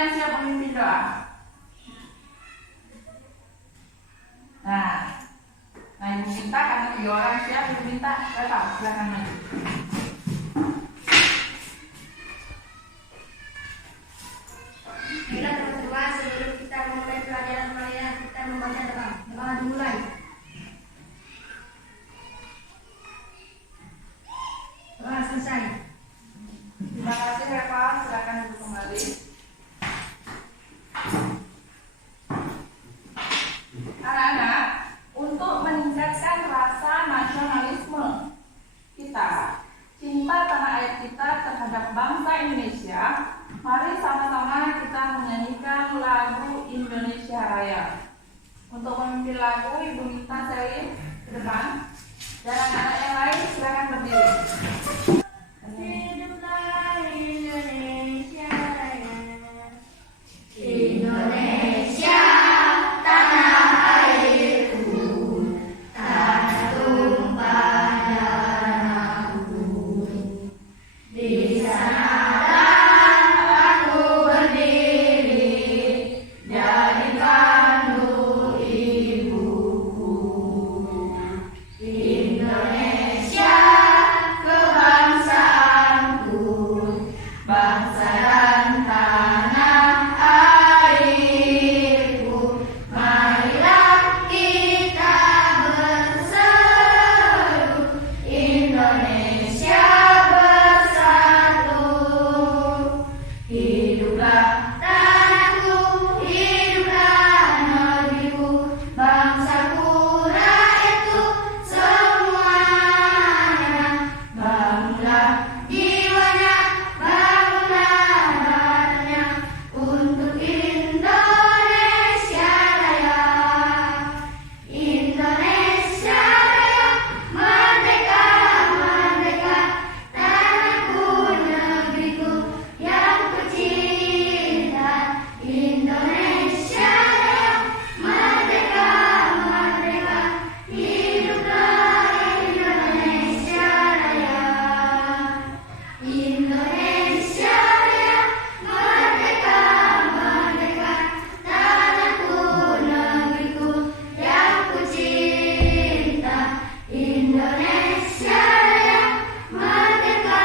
yang siap memimpin doa? Nah, Ibu minta karena 3 orang siap, Ibu minta Bapak silakan maju. Baiklah teman-teman, sebelum kita memulai pelajaran kali ini kita membaca doa. Doa dimulai. Doa selesai. Terima kasih Bapak, silakan Ibu kembali. Anak-anak, untuk meningkatkan rasa nasionalisme kita, cinta tanah air kita terhadap bangsa Indonesia, mari sama-sama kita menyanyikan lagu Indonesia Raya. Untuk memimpin lagu, Ibu minta Selin ke depan, dan anak-anak yang lain silakan berdiri. Hiduplah Indonesia Raya. Indonesia tanah airku, tanah tumpah darahku. Di sanalah aku berdiri, jadikanmu ibuku. Indonesia kebangsaanku, bangsa dan tanah airku. Marilah kita berseru, Indonesia bersatu. Hiduplah tanahku, hiduplah negeriku, bangsaku, rakyatku semuanya. Bangunlah jiwanya, bangunlah badannya untuk Indonesia Raya. Indonesia Raya, merdeka, merdeka, tanahku, negeriku yang kucinta. Indonesia Raya, merdeka, merdeka, hiduplah Indonesia Raya. Indonesia Raya, merdeka, merdeka, tanahku, negeriku yang kucinta. Indonesia Raya, merdeka,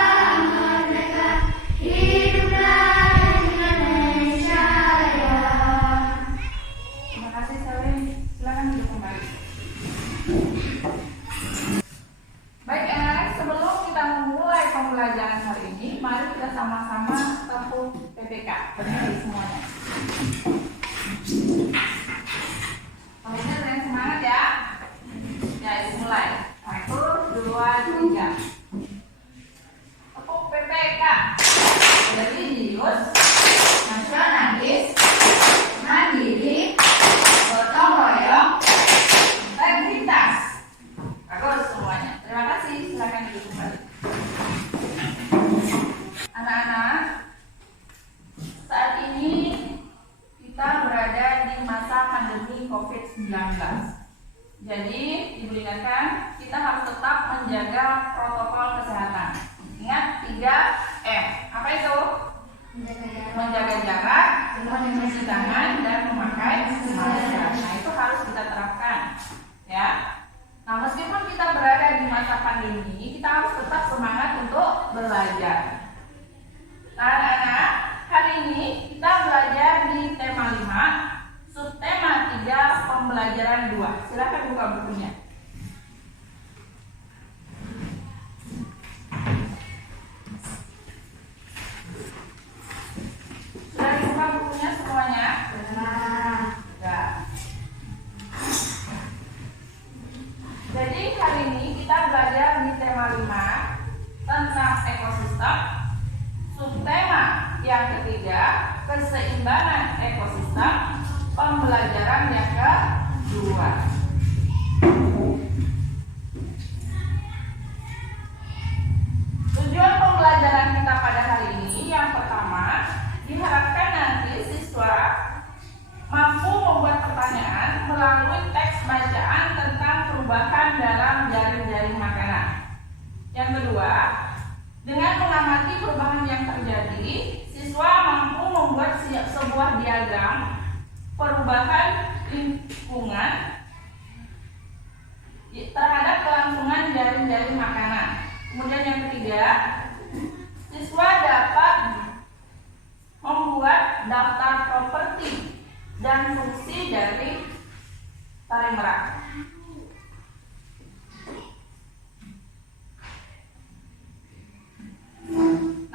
merdeka, hiduplah Indonesia Raya. Terima kasih Selin, silakan duduk kembali. Baik anak-anak, sebelum kita memulai pembelajaran hari ini, mari kita sama-sama tepuk PPK. Berdiri semuanya. Pokoknya dengan semangat ya. Ya, mulai. 1, 2, 3. Tepuk PPK. Religius, nasionalis, mandiri, gotong royong, integritas. Bagus semuanya. Terima kasih. Silakan duduk kembali. Anak-anak, saat ini kita berada di masa pandemi COVID-19. Jadi, Ibu ingatkan, kita harus tetap menjaga protokol kesehatan. Ingat 3M. Apa itu? Menjaga jarak, mencuci tangan, dan memakai masker. Nah, itu harus kita terapkan, ya. Nah, meskipun kita berada di masa pandemi, kita harus tetap semangat untuk belajar. Nah, anak-anak, hari ini kita belajar di tema 5, subtema 3, pembelajaran 2. Silakan buka bukunya. Sudah dibuka bukunya semuanya? Sudah. Jadi hari ini kita belajar di tema 5 tentang ekosistem. Subtema yang ketiga, keseimbangan ekosistem. Pembelajaran yang kedua. Tujuan pembelajaran kita pada hari ini yang pertama, diharapkan nanti siswa mampu membuat pertanyaan melalui teks bacaan tentang perubahan dalam jaring-jaring makanan. Yang kedua, dengan mengamati perubahan yang terjadi, siswa mampu membuat sebuah sebuah diagram perubahan lingkungan terhadap kelangsungan jaring-jaring makanan. Kemudian yang ketiga, siswa dapat membuat daftar properti dan fungsi dari tari merak.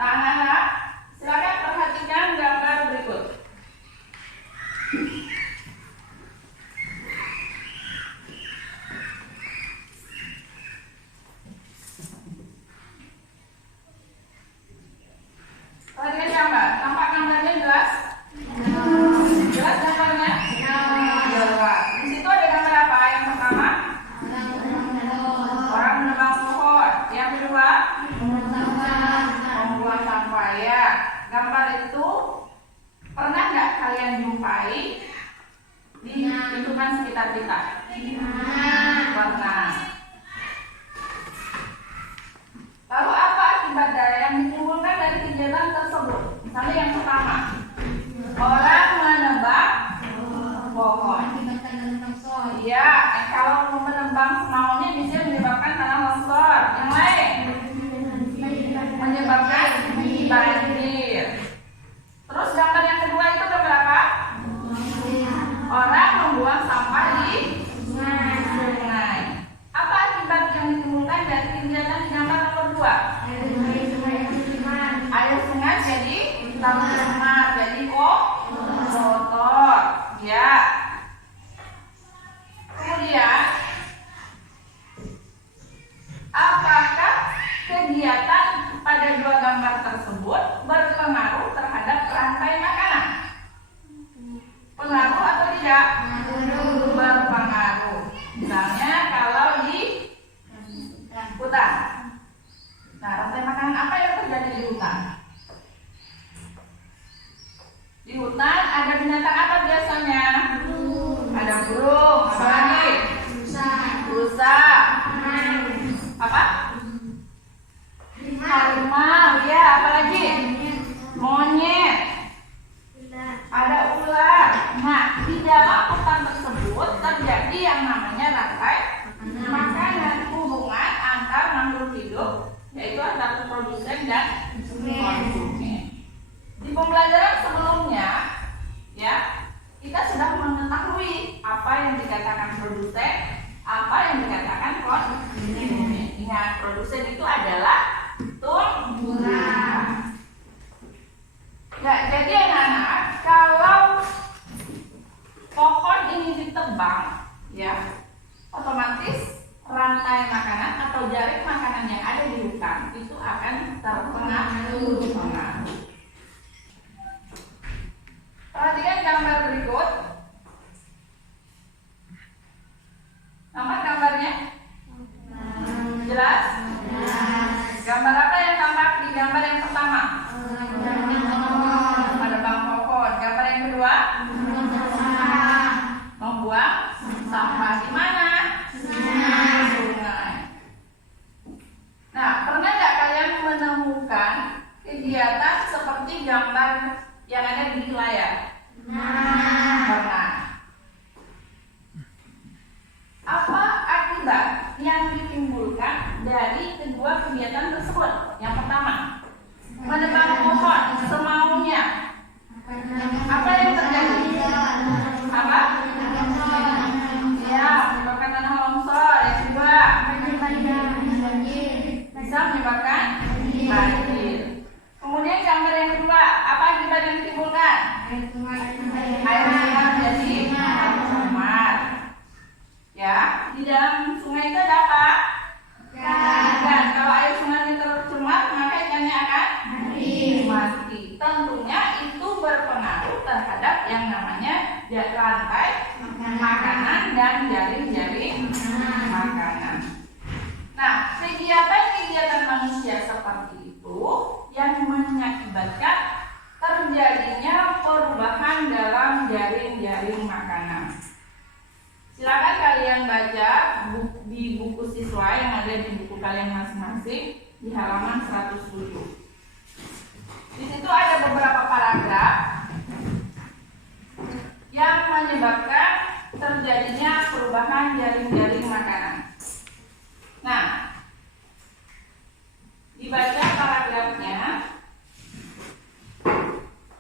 Nah, anak-anak, silakan perhatikan gambar berikut. Perhatikan gambar. Tampak gambarnya jelas? Jelas gambarnya? Jelas. Di situ ada gambar apa? Yang pertama, orang menebang pohon. Yang kedua, membuang sampah. Ya, gambar itu pernah nggak kalian jumpai di lingkungan sekitar kita? Pernah. Lalu apa akibat dari yang ditimbulkan dari kegiatan tersebut? Misalnya yang pertama, orang menebang pohon. Ya, kalau menebang semaunya bisa menyebabkan tanah longsor. Yang lain, menyebabkan banjir. Terus gambar yang kedua itu gambar apa? Orang membuang sampah di sungai. Apa akibat yang ditimbulkan dari kegiatan di gambar nomor 2? Air sungai jadi tercemar, jadi kotor. Ya. Kemudian, apakah kegiatan pada dua gambar tersebut berpengaruh terhadap rantai makanan? Pengaruh atau tidak? Berpengaruh. Misalnya kalau di hutan. Nah, rantai makanan apa yang terjadi di hutan? Di hutan ada binatang apa biasanya? Ada burung, apa lagi? Rusa. Apa? Harimau, ya, apa lagi? Monyet. Ada ular. Nah, di dalam hutan tersebut terjadi yang namanya rantai makanan, hubungan antar makhluk hidup, yaitu antara produsen dan konsumen. Di pembelajaran sebelumnya, ya, kita sudah mengetahui apa yang dikatakan produsen, apa yang dikatakan konsumen. Ingat, produsen itu adalah tumbuhan. Nah, jadi anak-anak, kalau pohon ini ditebang, ya, otomatis rantai makanan atau jaring makanan yang ada di hutan itu akan terpengaruh. Perhatikan gambar berikut. Nampak gambarnya? Jelas? Gambar apa yang tampak di gambar yang pertama? Menebang pohon. Gambar yang kedua? Membuang sampah. Di mana? Sungai. Nah, pernah nggak kalian menemukan kegiatan seperti gambar yang ada di layar? Pernah. Apa akibat yang ditimbulkan dari kedua kegiatan tersebut? Yang pertama, menebang pohon semaunya. Apa yang terjadi? Apa? Ya, menyebabkan tanah longsor. Yang kedua, bisa menyebabkan banjir. Kemudian gambar yang kedua, apa akibat yang ditimbulkan? Air sungai menjadi tercemar. Ya, di dalam sungai itu ada apa? Ikan. Kalau air sungai tercemar, maka ikannya akan mati. Tentunya itu berpengaruh terhadap yang namanya rantai makanan dan jaring-jaring makanan. Nah, kegiatan-kegiatan manusia seperti itu yang mengakibatkan terjadinya perubahan dalam jaring-jaring makanan. Silakan kalian baca di buku siswa yang ada di buku kalian masing-masing di halaman 107. Di situ ada beberapa paragraf menyebabkan terjadinya perubahan jaring-jaring makanan. Nah, dibaca paragrafnya,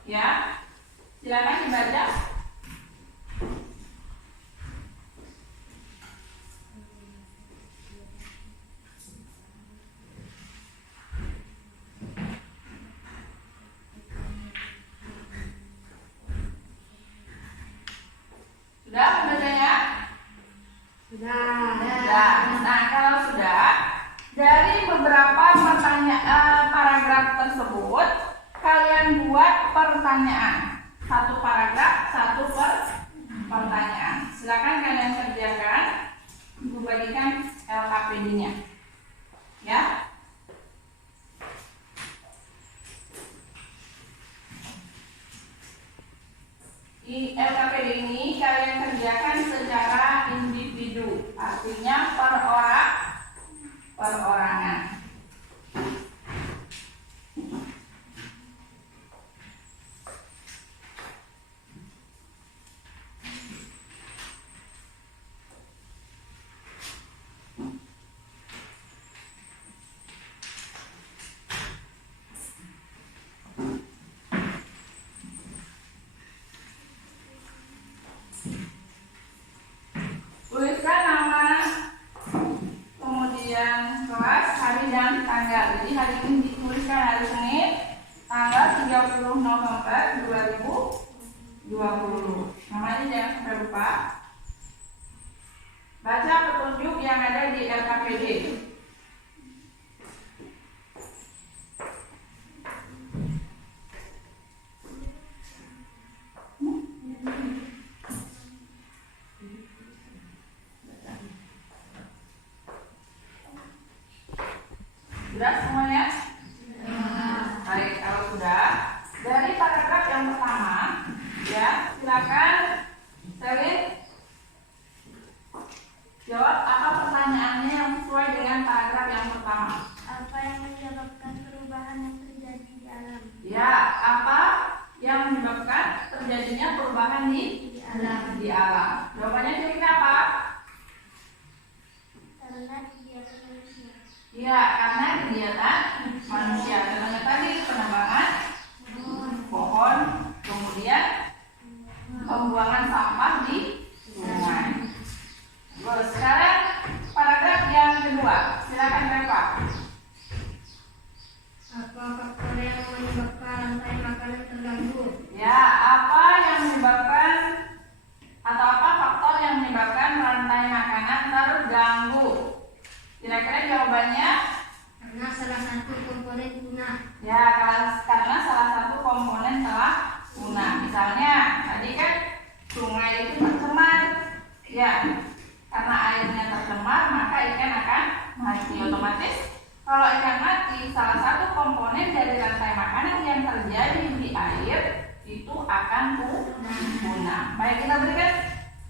ya, silakan dibaca. Sudah membacanya? Sudah. Sudah. Nah, kalau sudah, dari beberapa paragraf tersebut, kalian buat pertanyaan. Satu paragraf, satu pertanyaan. Silakan kalian kerjakan. Ibu bagikan LKPD-nya. Ya. Di LKPD ini kalian kerjakan secara individu, artinya perorangan. Tuliskan nama, kemudian kelas, hari dan tanggal. Jadi hari ini dituliskan hari Senin, tanggal 30 November 2020. Namanya jangan sampai lupa. Baca petunjuk yang ada di LKPD. Sudah semuanya? Baik, kalau sudah, dari paragraf yang pertama, ya, silakan Selin jawab apa pertanyaannya yang sesuai dengan paragraf yang pertama. Apa yang menyebabkan perubahan yang terjadi di alam? Ya, apa yang menyebabkan terjadinya perubahan di alam? Jawabannya kira-kira apa? Karena kegiatan manusia. Ya, karena kegiatan manusia. Contohnya tadi penebangan pohon, kemudian pembuangan sampah di sungai. Terus sekarang paragraf yang kedua, silakan Reva. Apa faktor yang menyebabkan rantai makanan terganggu? Ya, apa yang menyebabkan atau apa faktor yang menyebabkan rantai makanan terganggu? Kira-kira jawabannya? Karena salah satu komponen punah. Ya, karena salah satu komponen telah punah. Misalnya, tadi kan sungai itu tercemar. Ya, karena airnya tercemar, maka ikan akan mati otomatis. Kalau ikan mati, salah satu komponen dari rantai makanan yang terjadi di air itu akan punah. Baik, kita berikan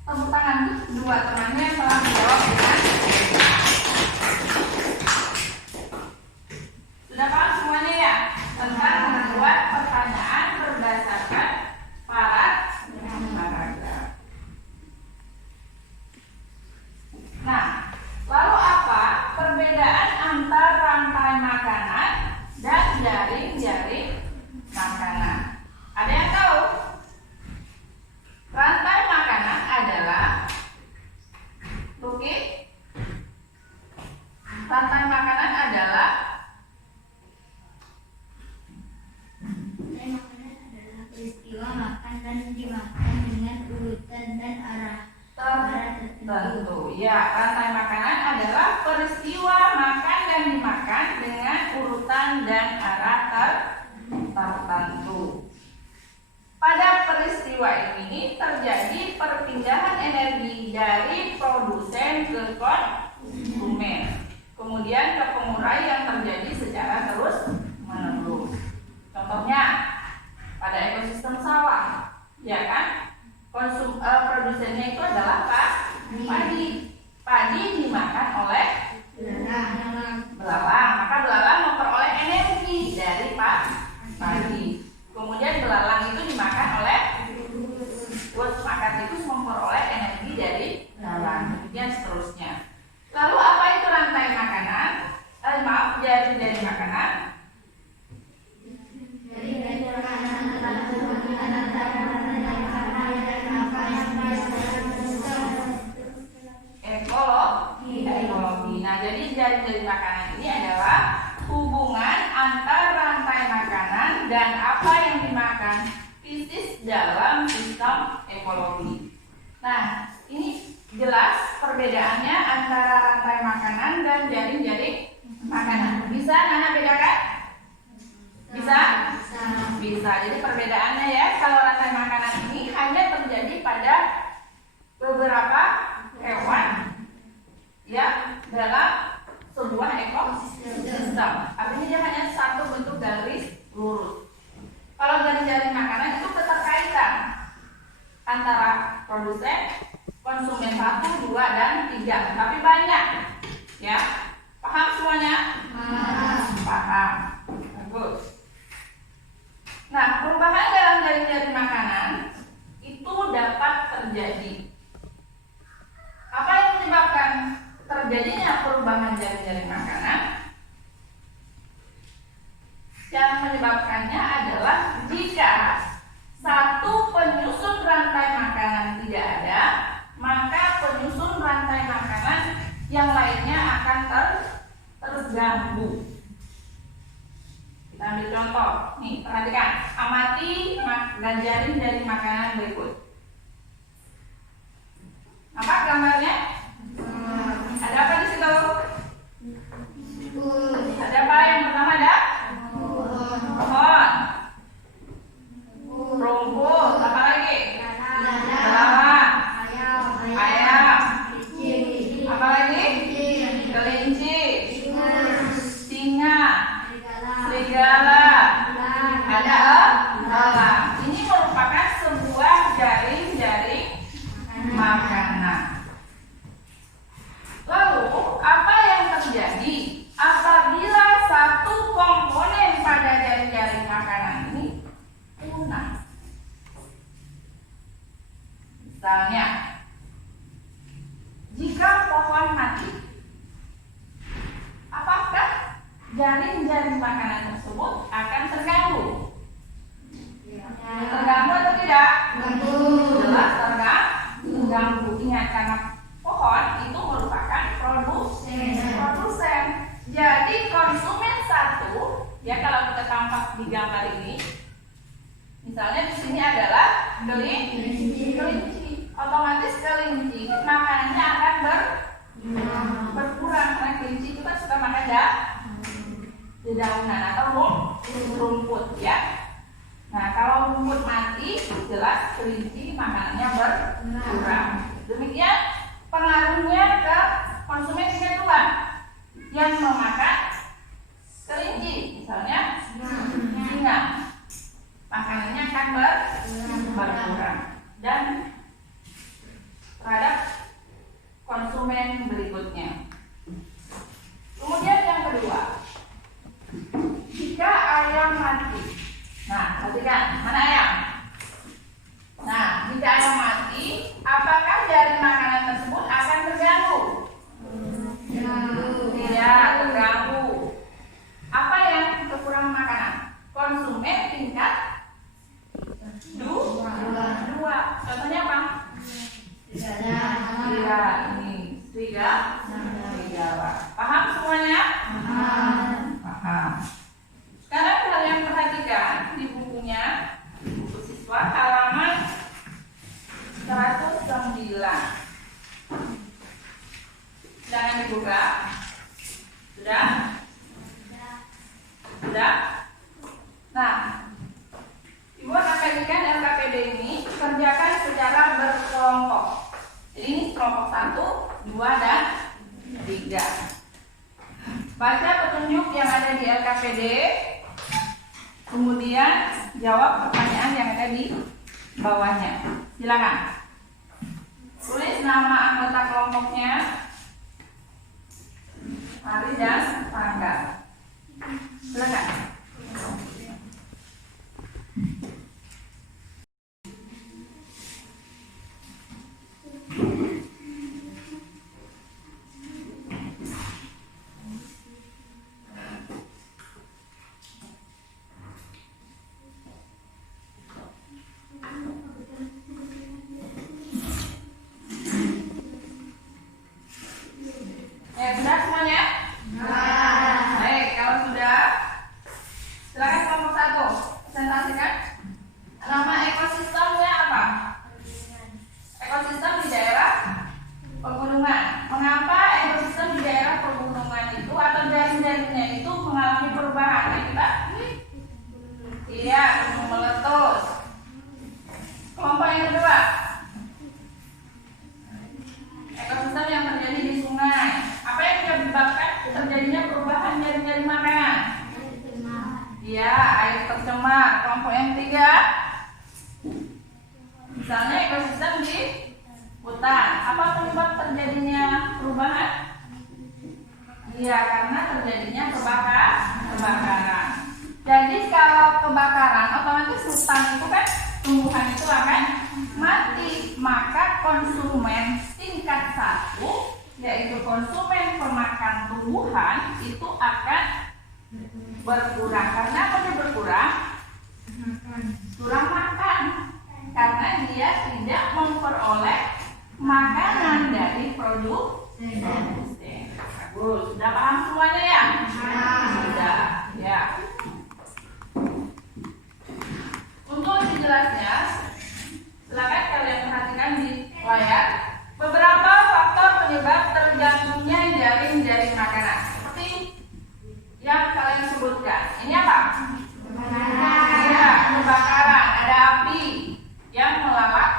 tepuk tangan dua temannya yang telah menjawab dengan sudah paham semuanya ya tentang membuat pertanyaan berdasarkan paragraf. Nah, lalu apa perbedaan antara rantai makanan dan jaring-jaring makanan? Ada yang tahu? Rantai makanan adalah Luki? Rantai makanan adalah peristiwa makan dan dimakan dengan urutan dan arah tertentu. Ya, rantai makanan adalah peristiwa makan dan dimakan dengan urutan dan arah tertentu. Pada peristiwa ini terjadi perpindahan energi dari produsen ke konsumen, kemudian ke pengurai yang terjadi secara terus-menerus. Contohnya pada ekosistem sawah, ya kan? Produsennya itu adalah padi. Padi dimakan oleh belalang, maka belalang memperoleh energi dari padi. Kemudian belalang itu dimakan oleh bos, maka itu dan jaring-jaring makanan. Bisa Nana bedakan? Bisa? Bisa. Jadi perbedaannya ya, kalau rantai makanan ini hanya terjadi pada beberapa hewan ya dalam sebuah ekosistem. Artinya dia hanya satu bentuk garis lurus. Kalau jaring-jaring makanan itu keterkaitan antara produsen, konsumen 1, 2, dan 3. Tapi banyak ya. Paham semuanya? Paham. Bagus. Nah, perubahan dalam jaring-jaring makanan itu dapat terjadi. Apa yang menyebabkan terjadinya perubahan jaring-jaring makanan? Yang menyebabkannya adalah jika satu penyusun rantai makanan tidak ada, maka penyusun rantai makanan yang lainnya akan terganggu. Kita ambil contoh. Nih, perhatikan. Amati dan jaring-jaring makanan berikut. Apa gambarnya? Ada apa di situ? Ada apa? Yang pertama ada pohon, rumput, apa lagi? Kelapa, ayam, apa lagi? Kelinci, singa, serigala, ada elang. Ini merupakan sebuah jaring-jaring makanan. Lalu, apa yang terjadi apabila satu komponen pada jaring-jaring makanan ini punah? Misalnya, jika pohon mati, apakah jaring-jaring makanan tersebut akan terganggu? Terganggu atau tidak? Jelas terganggu. Ingat, karena pohon itu merupakan produsen. Jadi konsumen 1, ya kalau kita tampak di gambar ini, misalnya di sini adalah kelinci. Otomatis kelinci makanannya akan berkurang, karena kelinci itu kan suka makan dedaunan atau rumput ya. Nah, kalau rumput mati, jelas kelinci makanannya berkurang. Demikian pengaruhnya ke konsumen kedua yang memakan kelinci, misalnya singa, makanannya akan berkurang. Dan terhadap konsumen berikutnya. Kemudian yang kedua, jika ayam mati. Nah, perhatikan, mana ayam? Nah, jika ayam mati, apakah jaring makanan tersebut akan terganggu? Tidak terganggu. Apa yang kekurangan makanan? Konsumen tingkat 2. Contohnya apa? Ini serigala. Paham semuanya? Paham. Sekarang kalian perhatikan di bukunya, buku siswa halaman 109. Jangan dibuka. Sudah? Nah, Ibu akan kajikan LKPD ini kerjakan secara berkelompok. Jadi ini kelompok 1, 2, dan 3. Baca petunjuk yang ada di LKPD, kemudian jawab pertanyaan yang ada di bawahnya. Silakan. Tulis nama anggota kelompoknya, hari dan tanggal. Silakan. Sudah semuanya? Baik, kalau sudah Misalnya ekosistem di hutan. Apa penyebab terjadinya perubahan? Iya, karena terjadinya kebakaran. Jadi kalau kebakaran, otomatis hutan itu kan, tumbuhan itu akan mati. Maka konsumen tingkat 1, yaitu konsumen pemakan tumbuhan, itu akan berkurang. Karena apa dia berkurang? Kurang makan. Karena dia tidak memperoleh makanan dari produk. Bagus, sudah paham semuanya ya? Sudah, ya. Untuk lebih jelasnya, silakan kalian perhatikan di layar beberapa faktor penyebab terganggunya jaring-jaring makanan. Seperti yang kalian sebutkan. Ini apa? Ya, kebakaran. Ada api yang melalap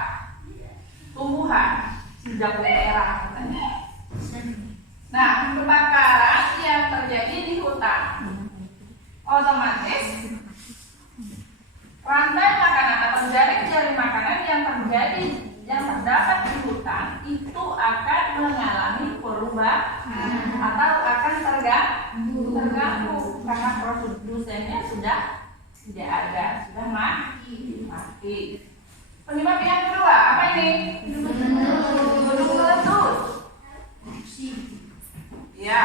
tumbuhan. Sudah merah katanya. Nah, kebakaran yang terjadi di hutan, otomatis rantai makanan atau jaring-jaring makanan yang terdapat di hutan itu akan mengalami perubahan atau akan terganggu karena produsennya sudah tidak ada, sudah mati. Penyebab yang kedua apa ini? Gunung meletus. Ya.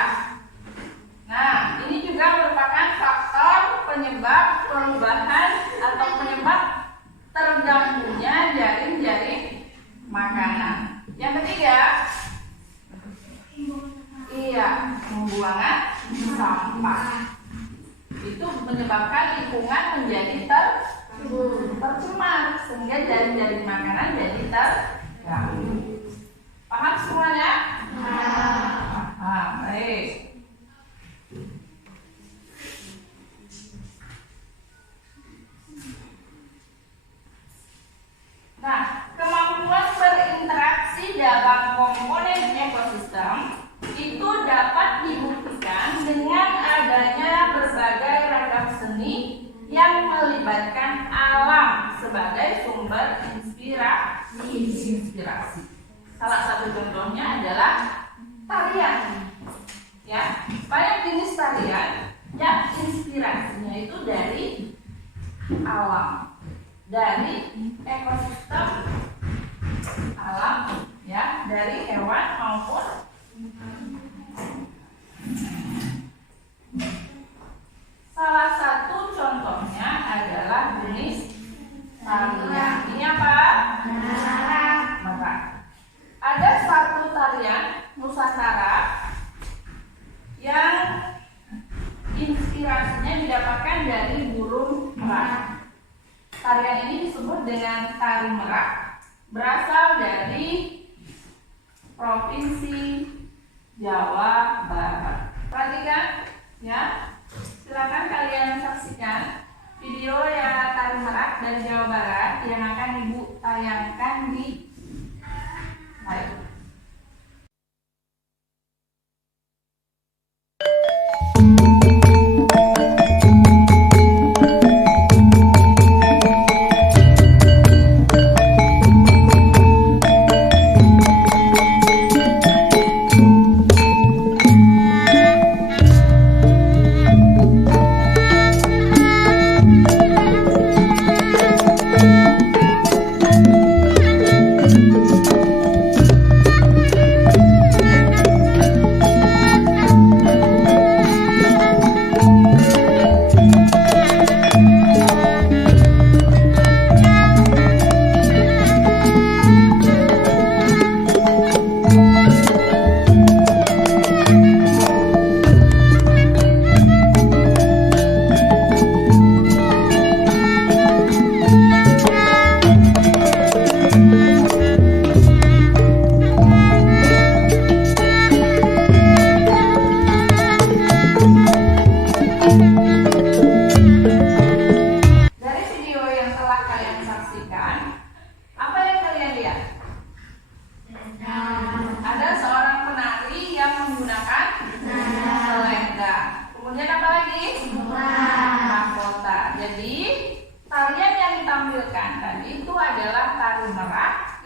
Nah, ini juga merupakan faktor penyebab perubahan atau penyebab terganggunya jaring-jaring makanan. Yang ketiga, pembuangan sampah. Itu menyebabkan lingkungan menjadi tercemar sehingga jaring-jaring makanan jadi terganggu. Paham semuanya? Baik. Nah, kemampuan berinteraksi dalam komponen ekosistem itu dapat dibuktikan dengan adanya berbagai ragam seni yang melibatkan alam sebagai sumber inspirasi. Salah satu contohnya adalah tarian. Ya, banyak jenis tarian yang inspirasinya itu dari alam, dari ekosistem alam, ya, dari hewan maupun salah satu contohnya adalah jenis tarian. Ini apa? Merak. Ada satu tarian Nusantara yang inspirasinya didapatkan dari burung merak. Tarian ini disebut dengan tari merak, berasal dari Provinsi Jawa Barat. Perhatikan, ya. Silakan kalian saksikan video ya tari merak dari Jawa Barat yang akan Ibu tayangkan di live.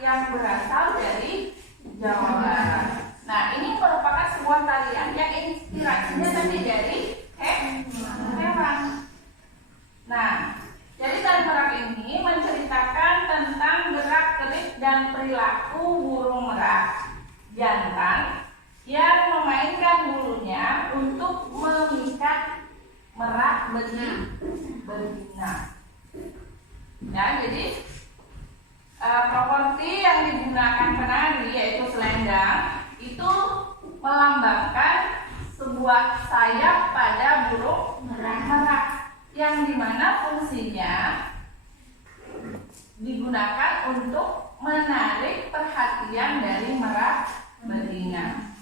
yang berasal dari Jawa Barat. Nah, ini merupakan sebuah tarian yang inspirasinya tadi dari hewan. Nah, jadi tari merak ini menceritakan tentang gerak-gerik dan perilaku burung merak jantan yang memainkan bulunya untuk memikat merak betina. Ya, jadi properti yang digunakan penari yaitu selendang itu melambangkan sebuah sayap pada burung merak yang dimana fungsinya digunakan untuk menarik perhatian dari merak betina.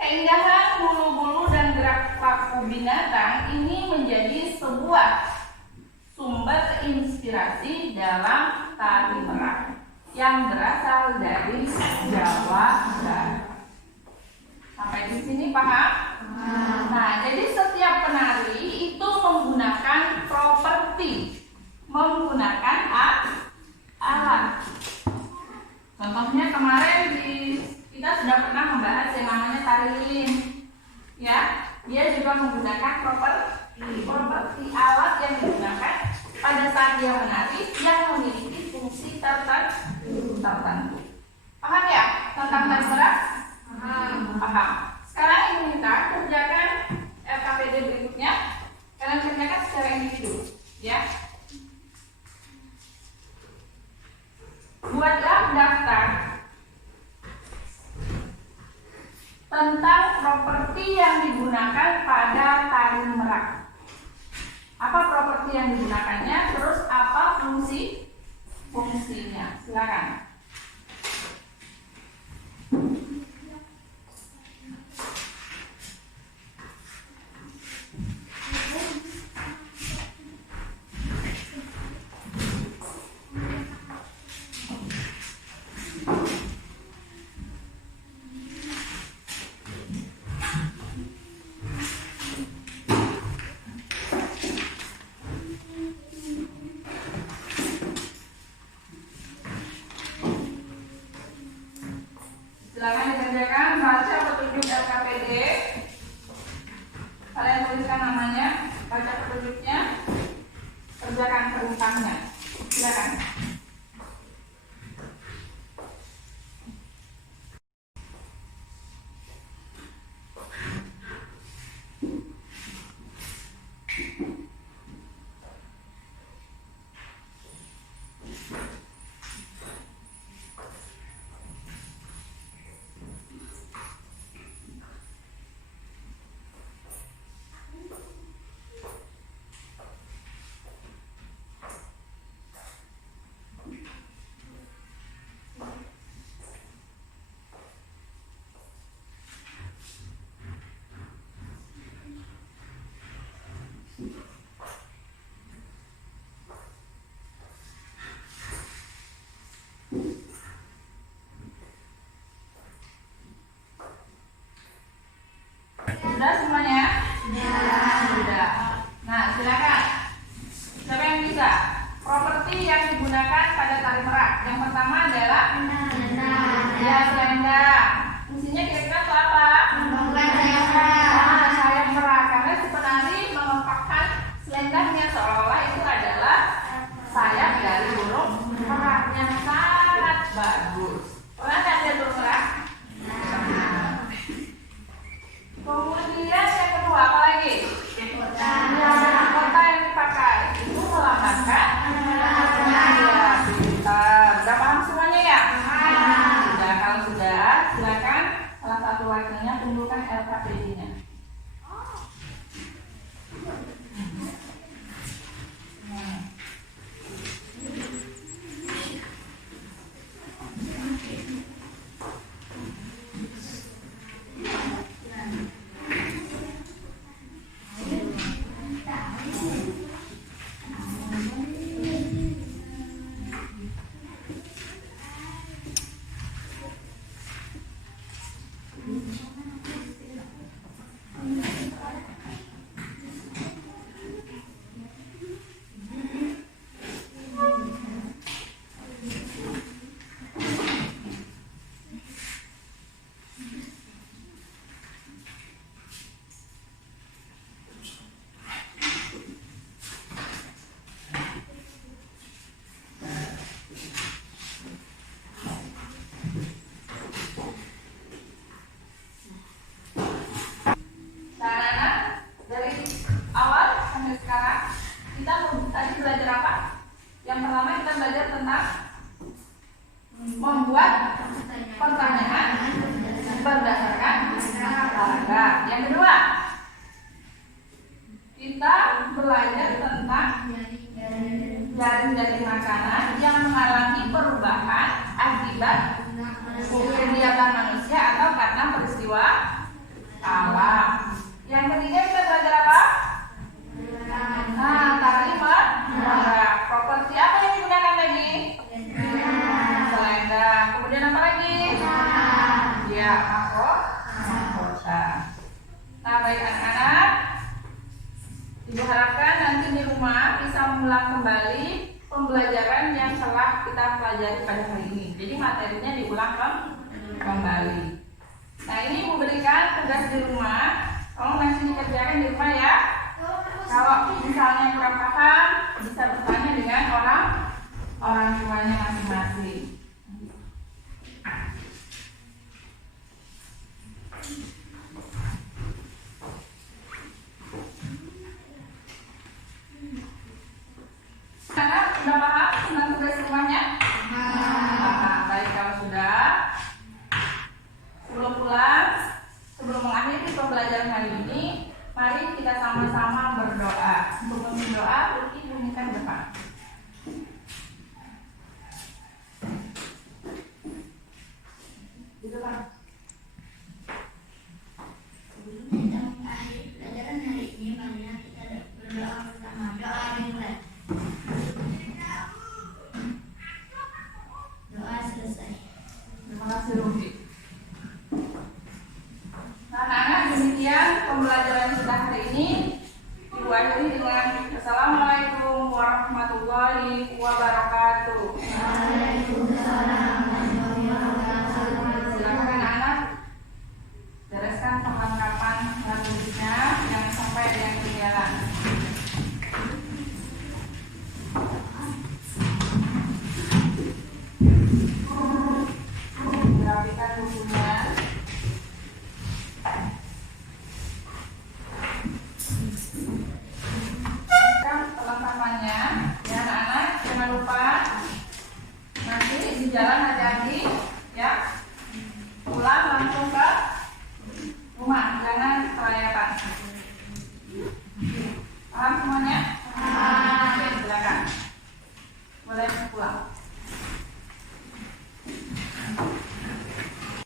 Keindahan bulu-bulu dan gerak laku binatang ini menjadi sebuah sumber inspirasi dalam tari merak yang berasal dari Jawa Barat. Sampai di sini paham? Nah, jadi setiap penari itu menggunakan properti, menggunakan alat. Contohnya kemarin kita sudah pernah membahas yang namanya tari lilin. Ya, dia juga menggunakan properti alat yang digunakan pada saat dia menari yang memiliki fungsi tertentu. Paham ya tentang tari merak? Paham. Sekarang Ibu minta kerjakan LKPD berikutnya. Kalian kerjakan secara individu, ya. Buatlah daftar tentang properti yang digunakan pada tari merak. Apa properti yang digunakannya? Terus apa fungsinya? Silakan. Silakan dikerjakan, baca petunjuk LKPD. Kalian tuliskan namanya, baca petunjuknya, kerjakan perintahnya. Silakan. Sudah semuanya? Sudah. Nah, silakan. Siapa yang bisa? Properti yang digunakan pada tari merak. Yang pertama adalah selendang. Fungsinya kira-kira itu apa? Sayap merak. Karena si penari mengepakkan selendangnya seolah-olah itu adalah sayap dari burung merak yang sangat bagus. Pernah kan lihat burung merak? Kemudian yang kedua apa lagi? Kota yang dipakai itu melambangkan sudah paham semuanya ya? Sudah. Kalau sudah, silakan salah satu wakilnya tunjukkan LKPD-nya. membuat pertanyaan berdasarkan paragraf. Yang kedua, kita belajar tentang jaring-jaring makanan yang mengalami perubahan akibat kegiatan manusia atau karena peristiwa alam. Yang ketiga kita belajar apa? Nah, tadi properti apa yang digunakan tadi? Selendang. Kemudian apa lagi? Ya, mahkota. Nah, baik anak-anak, Ibu harapkan nanti di rumah bisa mengulang kembali pembelajaran yang telah kita pelajari pada hari ini. Jadi materinya diulang kembali. Nah, ini Ibu berikan tugas di rumah. Kamu masih dikerjakan di rumah ya. Kalau misalnya kurang paham, bisa bertanya dengan orang tuanya masing-masing. Anak sudah paham tentang tugas rumahnya? Baik, kalau sudah, sebelum pulang, sebelum mengakhiri pembelajaran hari ini, mari kita sama-sama berdoa. Untuk memimpin doa, Luki bunyikan depan. Di depan. Kita mengakhiri pelajaran hari ini, marilah kita berdoa bersama. Doa dimulai. Doa selesai. Terima kasih, Luki.